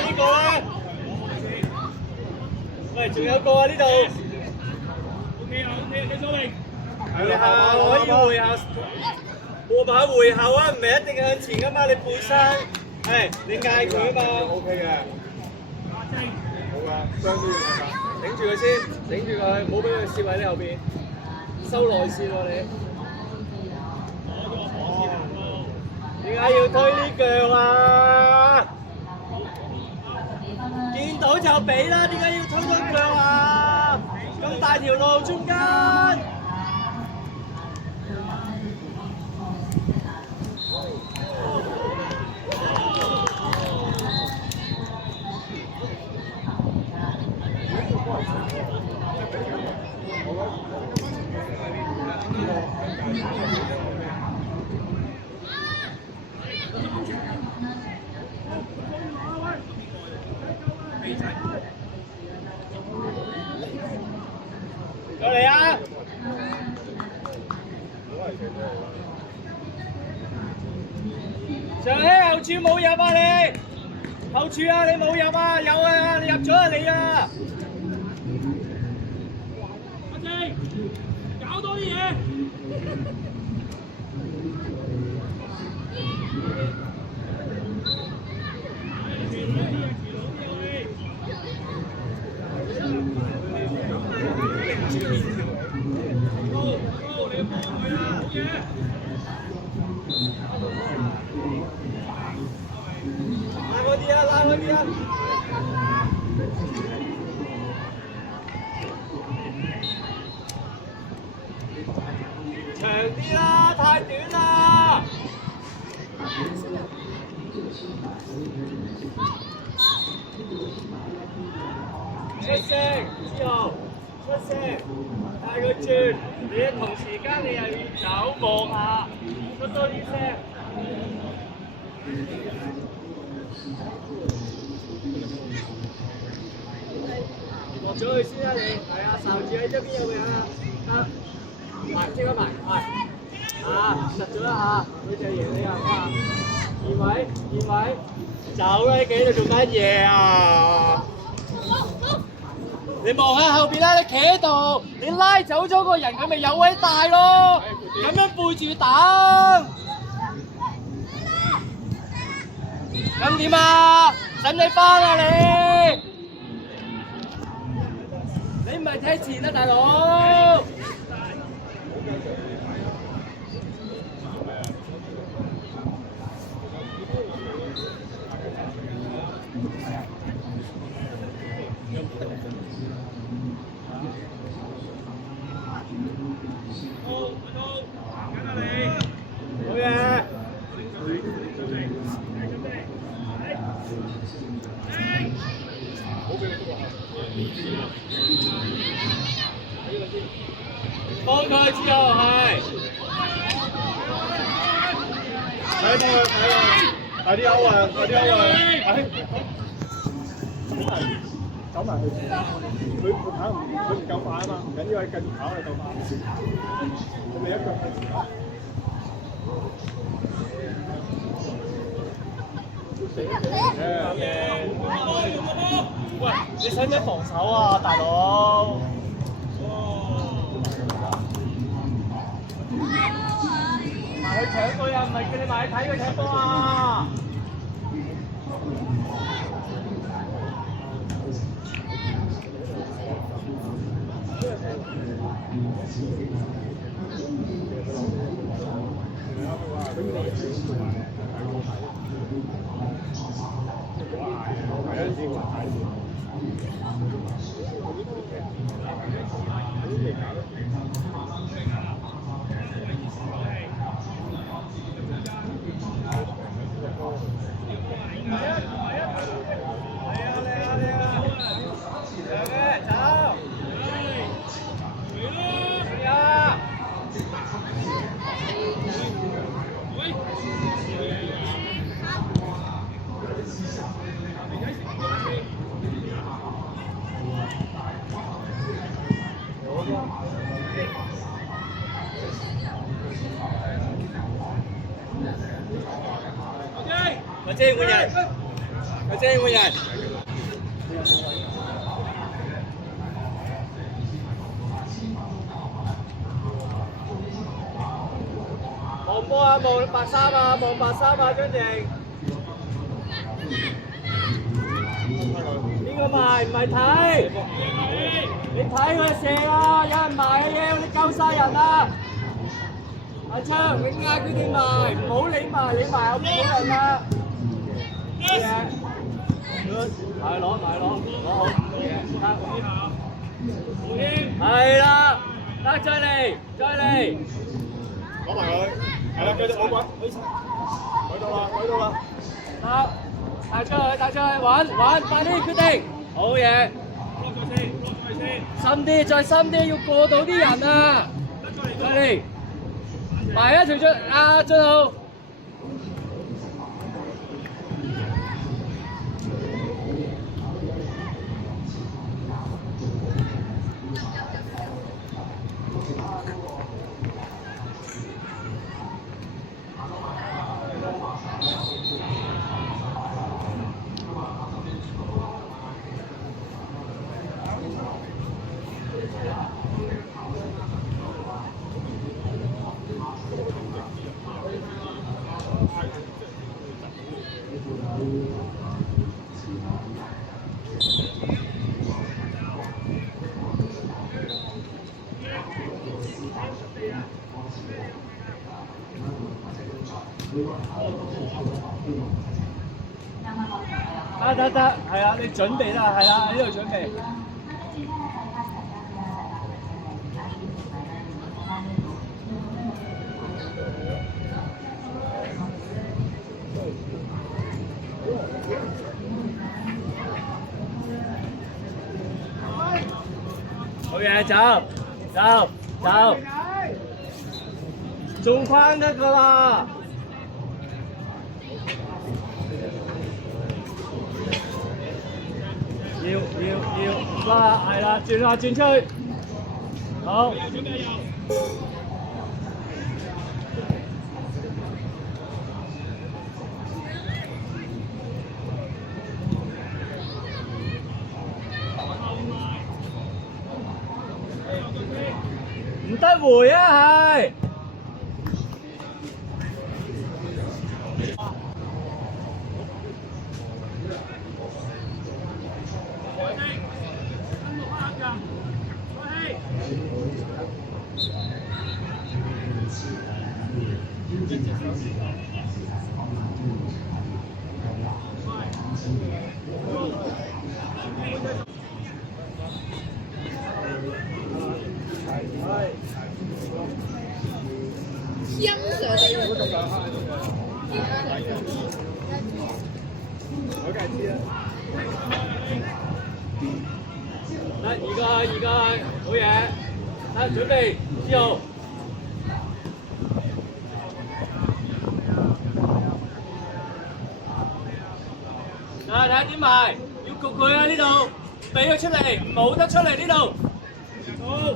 呢個啊！喂，仲有個啊呢度。OK 啊 ，OK，你左邊。回後可以回後，過跑回後啊，唔係一定向前噶嘛，你背身，係你嗌佢啊嘛。OK 嘅。好啊，雙都要㗎。頂住佢先，頂住佢，唔好俾佢攝喺你後邊，收內線喎你。點解要推呢腳啊？見到就俾啦，點解要推多腳啊？咁大條路中間。過嚟啊！上希後柱冇入啊你！後柱啊你冇入啊，有啊你入咗啊你啊！阿正，搞多啲嘢！拉嗰啲啊，拉嗰啲啊！長啲啦，太短啦！出聲之後，出聲，帶佢轉，你同時間你又要走望下，出多啲聲。落咗去先啦你，係啊，受住喺側邊有未啊？得，埋即刻埋，係，啊，實咗一下，佢就贏你啊！哇，二位，走啦！你企喺度做乜嘢啊？你望下後邊啦，你企喺度，你拉走咗個人，佢咪有位大咯？咁樣背住等，咁點啊？使唔使翻啊你？你唔係睇前啊，大佬！好嘢！幫佢之後係，睇到佢，快啲歐啊！快啲歐啊！走埋去，佢跑佢唔夠快啊嘛，唔緊要，你繼續跑你夠快。佢咪一腳係。喂，你使唔使防守啊，大佬？埋去搶佢啊！唔係叫你埋去睇佢踢波啊！阿姐換人，阿姐換人。望波啊，望白衫啊，望白衫啊，張靜。邊個埋？唔係睇，你睇佢射啊！有人埋嘅嘢，你救晒人啊！阿昌，你嗌佢哋埋，唔好你埋，你埋我冇人啊！好嘢，埋攞，攞好，好嘢，得，係啦，得再嚟，攞埋佢，係啦，繼續冇滾，改到啦，得，帶出去，揾，快啲決定，好嘢，深啲，再深啲，要過到啲人啊，再嚟。埋一條俊豪，得，係啊，你準備啦，係啦，喺呢度準備。好嘢，走，中框得噶啦。要，哇，係啦，轉出去，好。唔得回啊，係。香蛇的。而家好嘢，準備之後。睇下點埋，要焗佢啊！呢度俾佢出嚟，冇得出嚟呢度。好，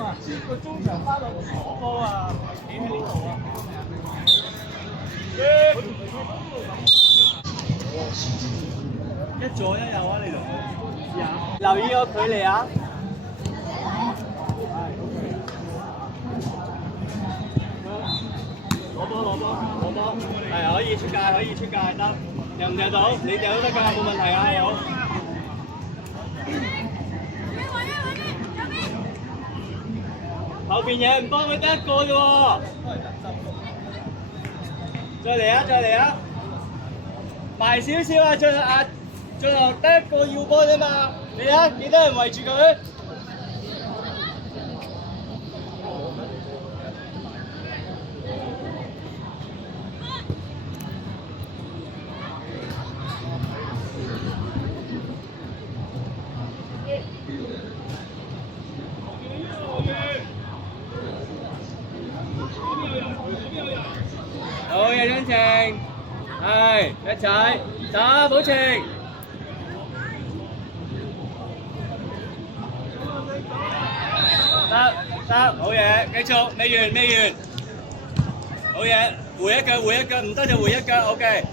黃宇個中場翻落攞波啊，企喺呢度啊。一左一右啊，你同佢試下。留意個距離啊。以出界，可以出界得，掉唔掉到？你掉都得㗎，冇問題啊，好。後邊有人幫佢得一個啫喎，再嚟啊，再嚟啊！埋少少啊，最後得一個要波啫嘛，你睇幾多人圍住佢？好嘢，張晴，係一齊打保晴。得，好嘢，繼續，未完，好嘢，回一腳，唔得就回一腳 ，OK。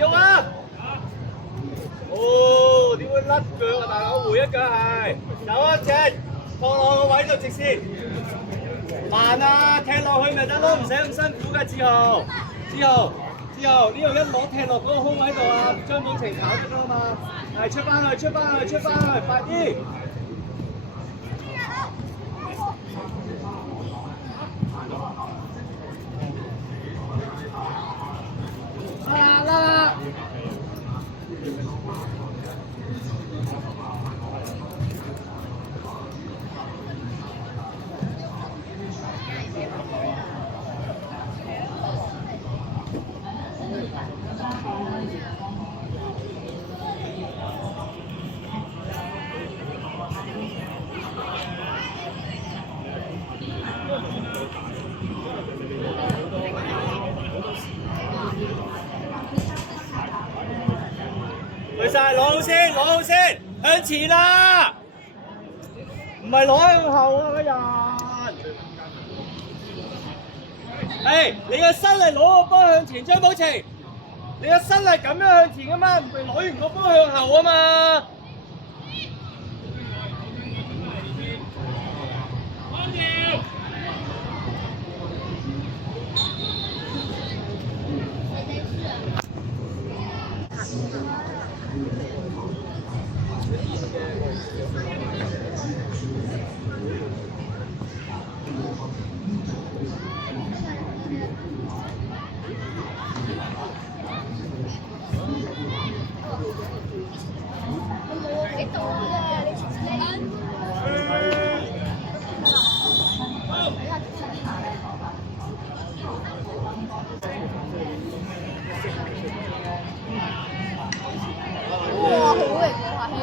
喐啊！哦，點會甩腳啊，大佬？回一腳係，走啊，直，放落個位度直線。慢啊，踢落去咪得咯，唔使咁辛苦㗎，志豪，呢度一攞踢落嗰個空位度啊，張寶晴跑得啦嘛，係出翻去，快啲！啦！去晒，攞好先，向前啦！唔係攞向後啊，個人。係，你個身係攞個波向前，張寶晴。你個身係咁樣向前噶嘛，唔係攞完個波向後啊嘛。哇，好型啊，華希！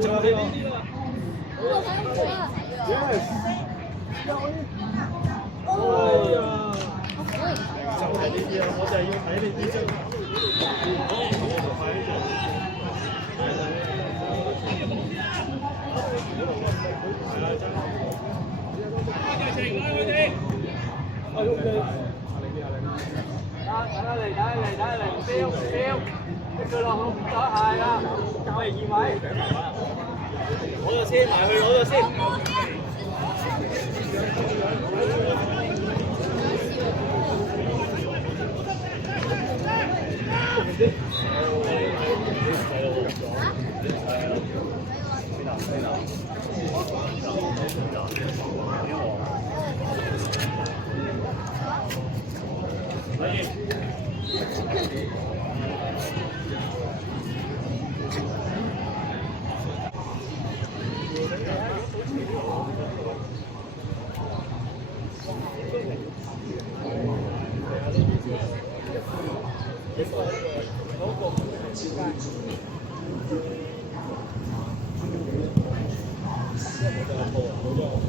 仲有呢個。我睇唔到啊！ 哎呀！就係呢啲啊，我就係要睇呢啲啫。打嚟，標，一腳落去，係啦，喂2位，攞咗先，埋去攞咗先。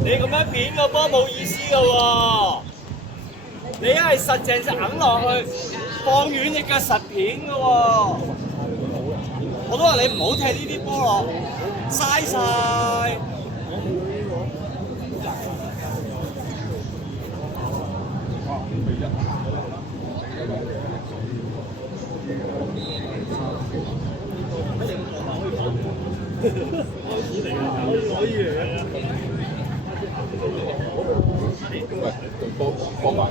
你咁樣片個波冇意思㗎喎！你一係實淨隻硬落去，放遠隻腳實片嘅喎。我都話你唔好踢呢啲波咯，嘥晒。可以嚟嘅。喂，對波埋。